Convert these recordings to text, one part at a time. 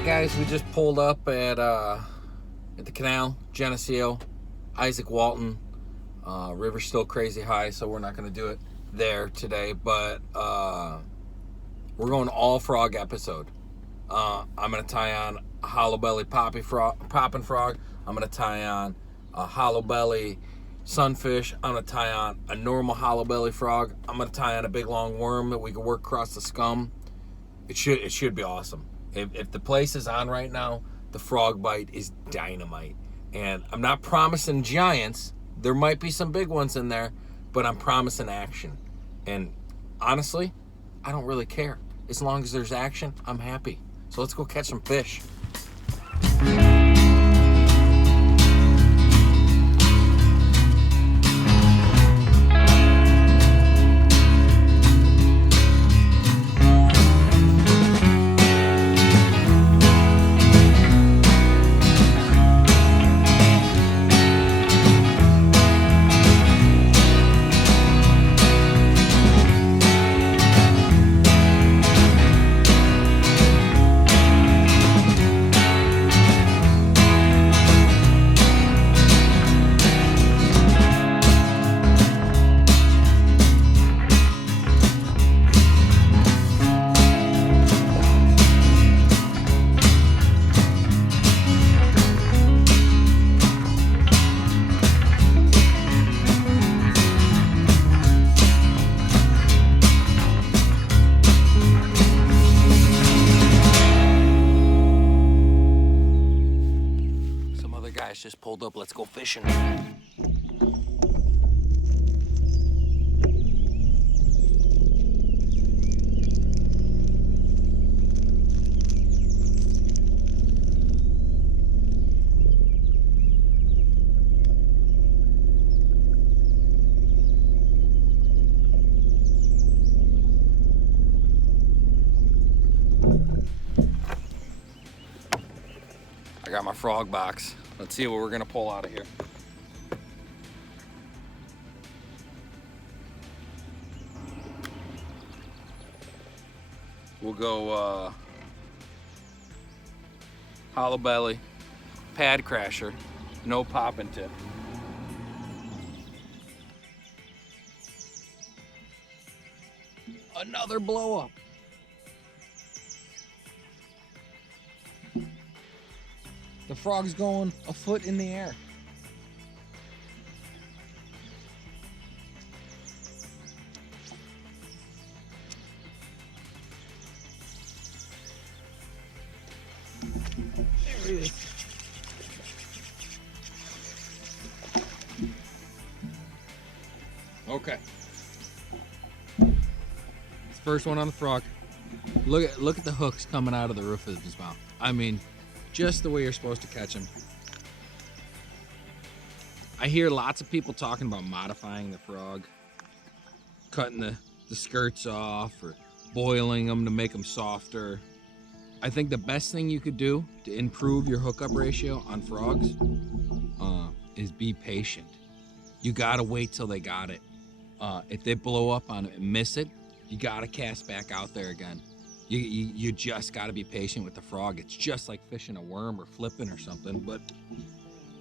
Alright guys, we just pulled up at the canal, Geneseo, Isaac Walton. River's still crazy high, so we're not going to do it there today, but we're going all frog episode. I'm going to tie on a hollow belly popping frog. I'm going to tie on a hollow belly sunfish. I'm going to tie on a normal hollow belly frog. I'm going to tie on a big long worm that we can work across the scum. It should be awesome. If the place is on right now, the frog bite is dynamite. And I'm not promising giants. There might be some big ones in there, but I'm promising action. And honestly, I don't really care. As long as there's action, I'm happy. So let's go catch some fish. Just pulled up. Let's go fishing. I got my frog box. Let's see what we're gonna pull out of here. We'll go hollow belly, pad crasher, no popping tip. Another blow up. The frog's going a foot in the air. There he is. Okay. It's the first one on the frog. Look at the hooks coming out of the roof of his mouth. I mean, just the way you're supposed to catch them. I hear lots of people talking about modifying the frog, cutting the skirts off or boiling them to make them softer. I think the best thing you could do to improve your hookup ratio on frogs is be patient. You gotta wait till they got it. If they blow up on it and miss it, you gotta cast back out there again. You just got to be patient with the frog. It's just like fishing a worm or flipping or something, but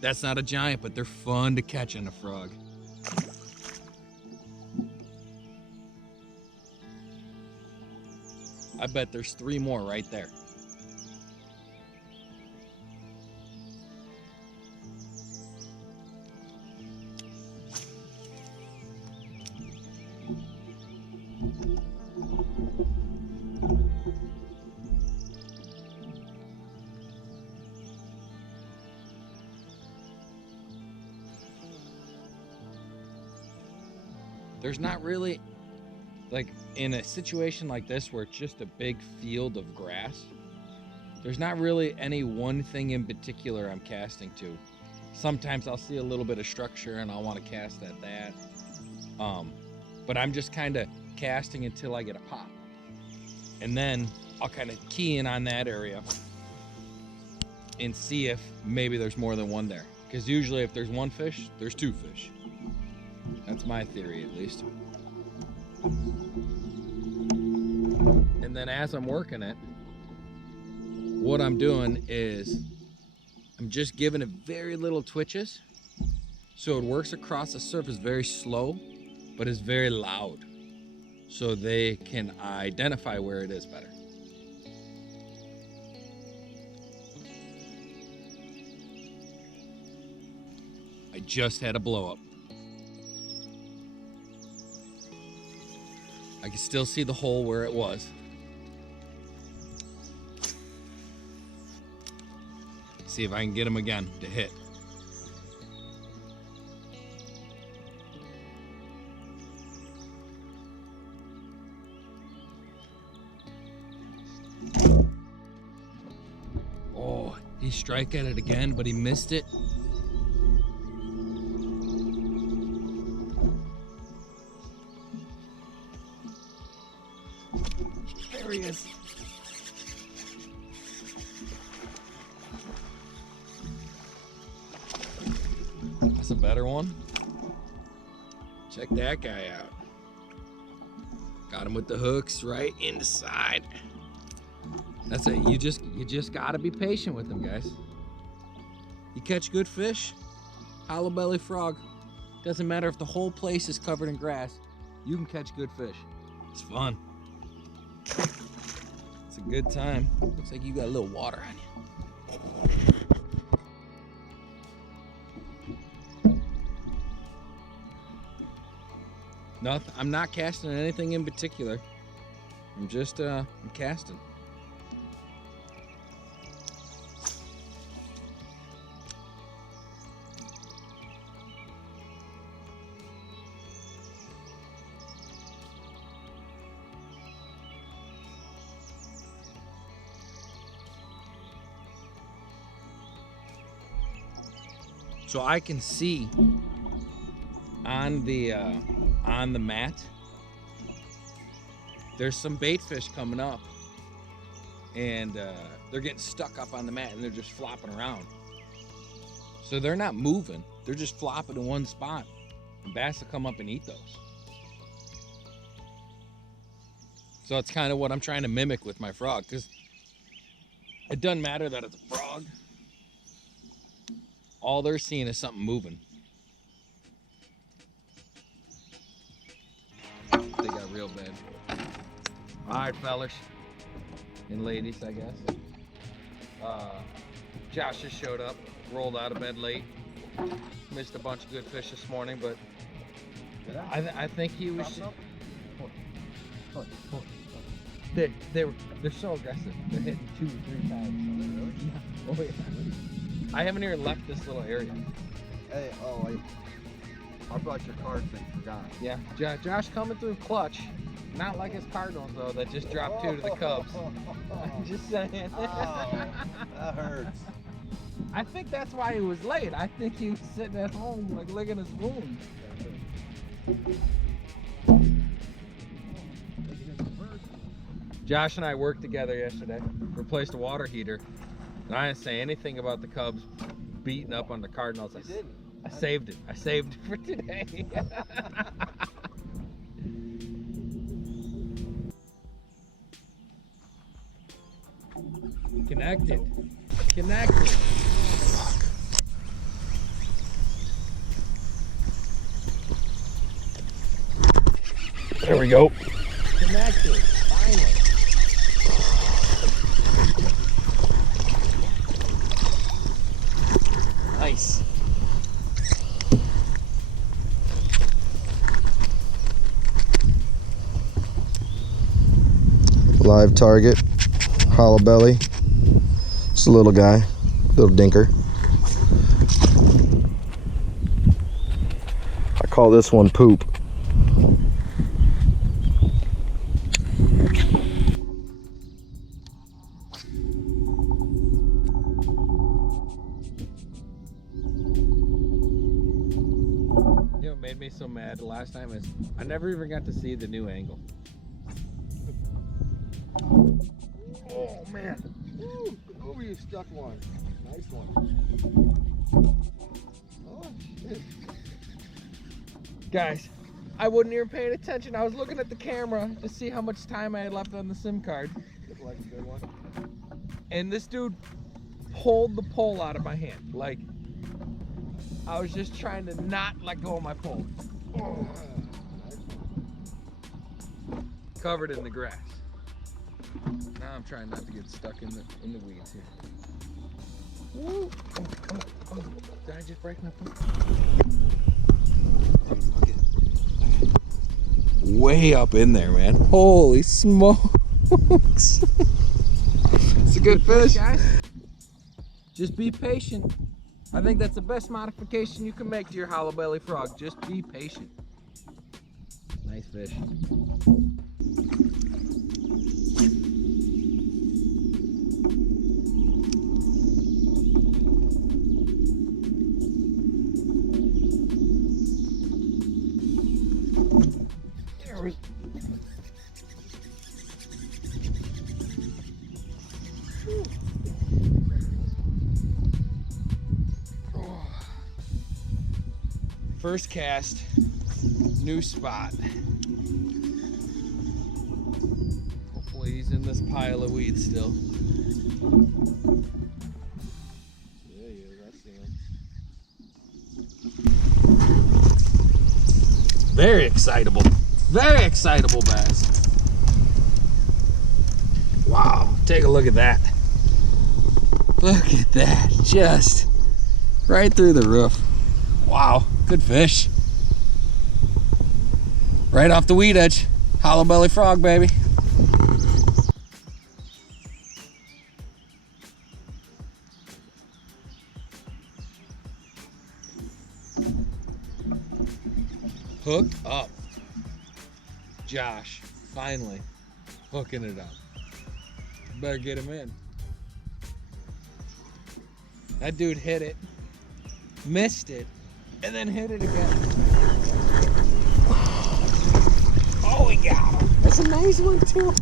that's not a giant, but they're fun to catch on a frog. I bet there's 3 more right there. There's not really, like in a situation like this where it's just a big field of grass, there's not really any one thing in particular I'm casting to. Sometimes I'll see a little bit of structure and I'll want to cast at that. But I'm just kind of casting until I get a pop. And then I'll kind of key in on that area and see if maybe there's more than one there. Because usually if there's one fish, there's 2 fish. That's my theory, at least. And then as I'm working it, what I'm doing is I'm just giving it very little twitches. So it works across the surface very slow, but it's very loud. So they can identify where it is better. I just had a blow up. I can still see the hole where it was. See if I can get him again to hit. Oh, he strike at it again, but he missed it. There he is. That's a better one. Check that guy out. Got him with the hooks right in the side. That's it. You just gotta be patient with them, guys. You catch good fish, hollow belly frog. Doesn't matter if the whole place is covered in grass. You can catch good fish. It's fun. It's a good time. Looks like you got a little water on you. Nothing. I'm not casting anything in particular. I'm just I'm casting. So I can see on the mat, there's some bait fish coming up, and they're getting stuck up on the mat and they're just flopping around. So they're not moving, they're just flopping in one spot. And bass will come up and eat those. So it's kind of what I'm trying to mimic with my frog, because it doesn't matter that it's a frog. All they're seeing is something moving. They got real bad. All right, fellas and ladies, I guess. Josh just showed up, rolled out of bed late. Missed a bunch of good fish this morning, but I think he was. They're so aggressive. They're hitting 2 or 3 times. Yeah. Oh yeah. I haven't even left this little area. Hey, I brought your cards and forgot. Yeah, Josh coming through clutch. Not like his Cardinals though, that just dropped 2 to the Cubs. I'm just saying. Oh, that hurts. I think that's why he was late. I think he was sitting at home like licking his wound. Josh and I worked together yesterday. Replaced a water heater. And I didn't say anything about the Cubs beating up on the Cardinals. I saved it. I saved it for today. Connected. There we go. Connected. Finally. Nice. Live target, hollow belly. It's a little guy, little dinker. I call this one Poop. You know what made me so mad the last time is I never even got to see the new angle. Oh man. Woo. Oh, you stuck one. Nice one. Oh shit. Guys, I wasn't even paying attention. I was looking at the camera to see how much time I had left on the SIM card. Looked like a good one. and this dude pulled the pole out of my hand. Like, I was just trying to not let go of my pole. Oh. Covered in the grass. Now I'm trying not to get stuck in the weeds here. Woo. Oh. Did I just break my foot? Way up in there, man. Holy smokes. It's a good fish, guys. Just be patient. I think that's the best modification you can make to your hollow belly frog. Just be patient. Nice fish. There we First cast, new spot. Hopefully he's in this pile of weeds still. There he is, I see him. Very excitable bass. Wow, take a look at that. Look at that, just right through the roof. Wow, good fish. Right off the weed edge. Hollow belly frog, baby. Hooked up. Josh, finally hooking it up. Better get him in. That dude hit it, missed it, and then hit it again. Oh, we got him. That's a nice one, too.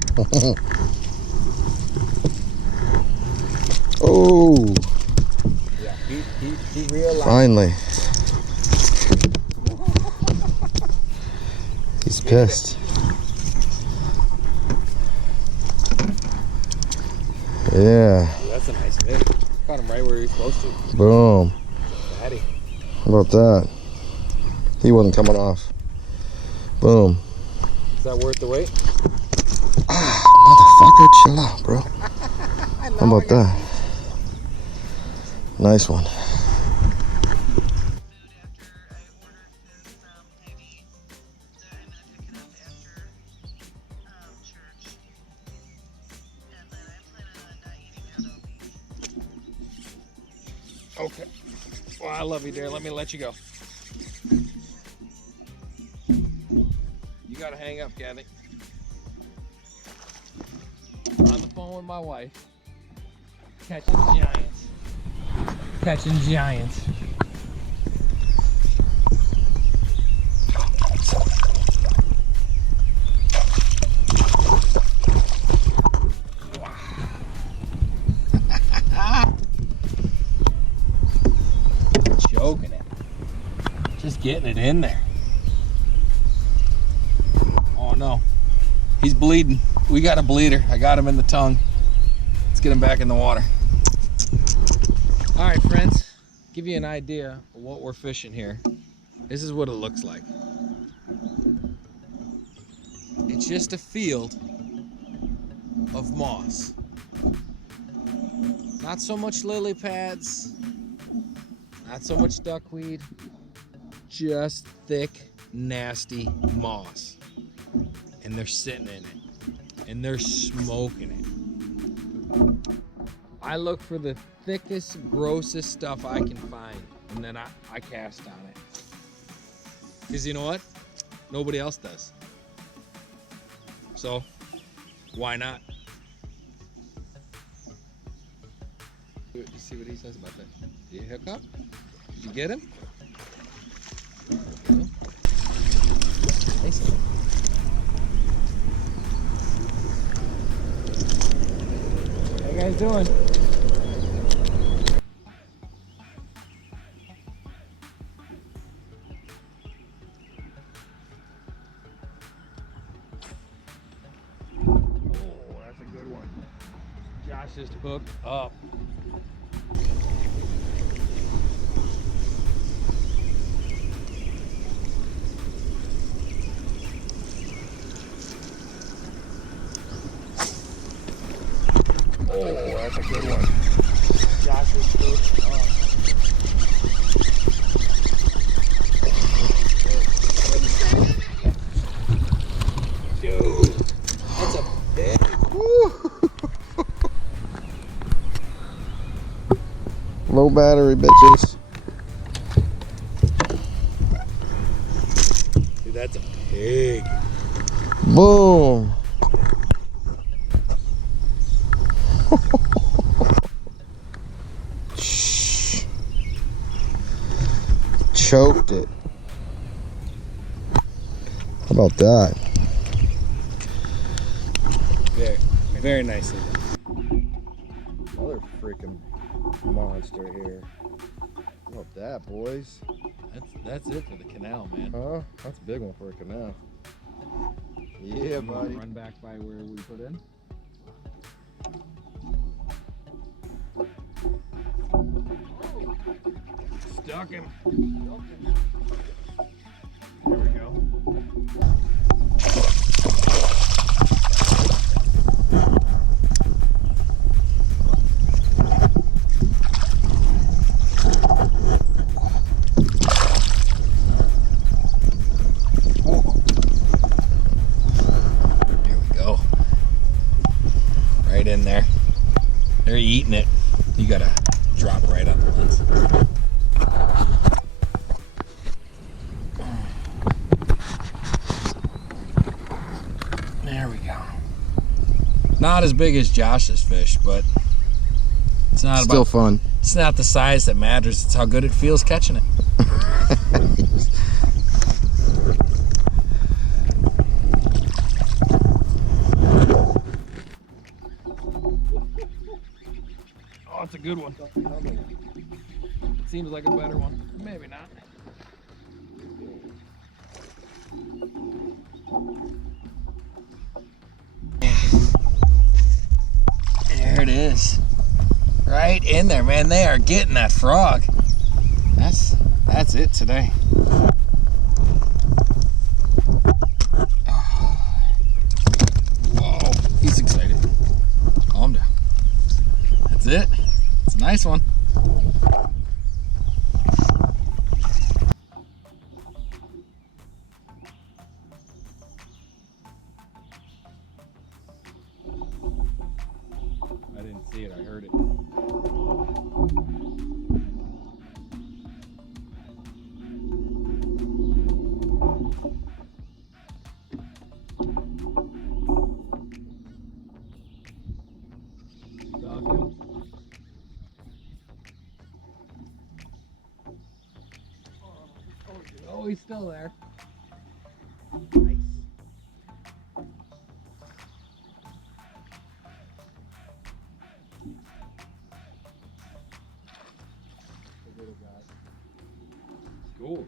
Oh. Yeah, he realized. Finally. He's pissed. Yeah. Ooh, that's a nice fish. Caught him right where he was supposed to. Boom. Daddy. How about that? He wasn't coming off. Boom. Is that worth the wait? Motherfucker, chill out, bro. How about that? Nice one. Okay. Well, I love you, dear. Let me let you go. You gotta hang up, Kathy. On the phone with my wife. Catching giants. Catching giants. Choking it. Just getting it in there. Oh no. He's bleeding. We got a bleeder. I got him in the tongue. Let's get him back in the water. All right, friends. Give you an idea of what we're fishing here. This is what it looks like. It's just a field of moss. Not so much lily pads. Not so much duckweed. Just thick, nasty moss. And they're sitting in it. And they're smoking it. I look for the thickest, grossest stuff I can find. And then I cast on it. Because you know what? Nobody else does. So, why not? You see what he says about that? Did you hook up? Did you get him? Nice. How you guys doing? Josh just hooked up. Oh, that's a good one. Josh is hooked up. Dude, that's a big. Low battery, bitches. Dude, that's a pig. Boom. Choked it. How about that? Very, very nicely. Another freaking monster here. How about that, boys? That's it for the canal, man. Huh? That's a big one for a canal. Yeah, buddy. Run back by where we put in. Stuck him. There we go. There we go. Right in there. They're eating it. You gotta drop right on the lens. There we go. Not as big as Josh's fish, but it's not Still about fun. It's not the size that matters, it's how good it feels catching it. Oh, it's a good one. It seems like a better one. Maybe not. There it is. Right in there, man. They are getting that frog. That's it today. Whoa, he's excited. Calm down. That's it. It's a nice one. I didn't see it, I heard it. Oh, he's still there. Nice. Little guy. Cool.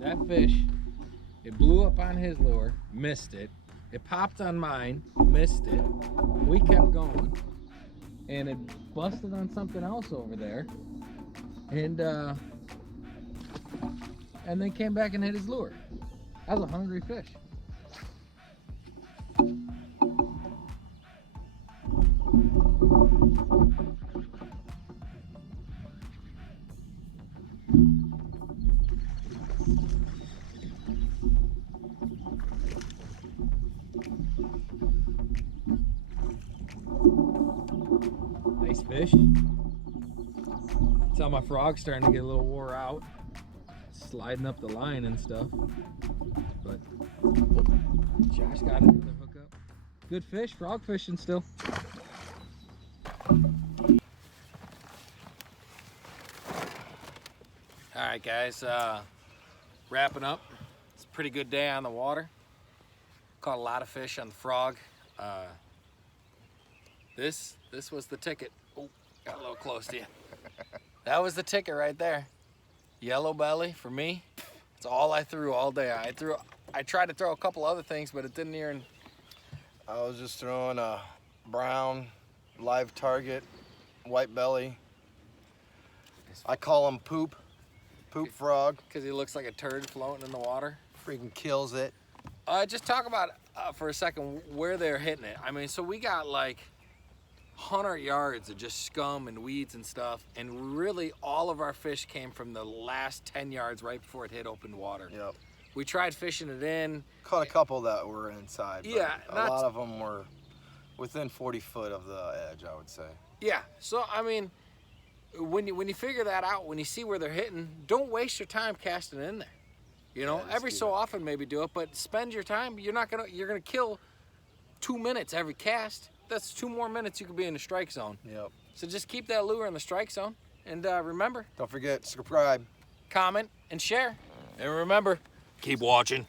That fish, it blew up on his lure, missed it. It popped on mine, missed it. We kept going, and it busted on something else over there, and then came back and hit his lure. That was a hungry fish. Nice fish. Tell my frog's starting to get a little wore out, sliding up the line and stuff. But Josh got another hookup. Good fish, frog fishing still. All right, guys, wrapping up. It's a pretty good day on the water. Caught a lot of fish on the frog. This was the ticket. Oh, got a little close to you. That was the ticket right there. Yellow belly for me. It's all I threw all day. I tried to throw a couple other things, but it didn't even. I was just throwing a brown, live target, white belly. I call him poop frog. Because he looks like a turd floating in the water. Freaking kills it. Just talk about for a second where they're hitting it. I mean, so we got like 100 yards of just scum and weeds and stuff, and really all of our fish came from the last 10 yards right before it hit open water. Yep. We tried fishing it in. Caught a couple that were inside. But Yeah, a lot of them were within 40 foot of the edge, I would say. Yeah, so I mean, when you figure that out, when you see where they're hitting, don't waste your time casting it in there. You know, Yeah, every so often maybe do it, but spend your time. You're gonna kill 2 minutes every cast. That's 2 more minutes you could be in the strike zone. Yep. So just keep that lure in the strike zone, and remember, Don't forget, subscribe. comment, and share. And remember, keep watching.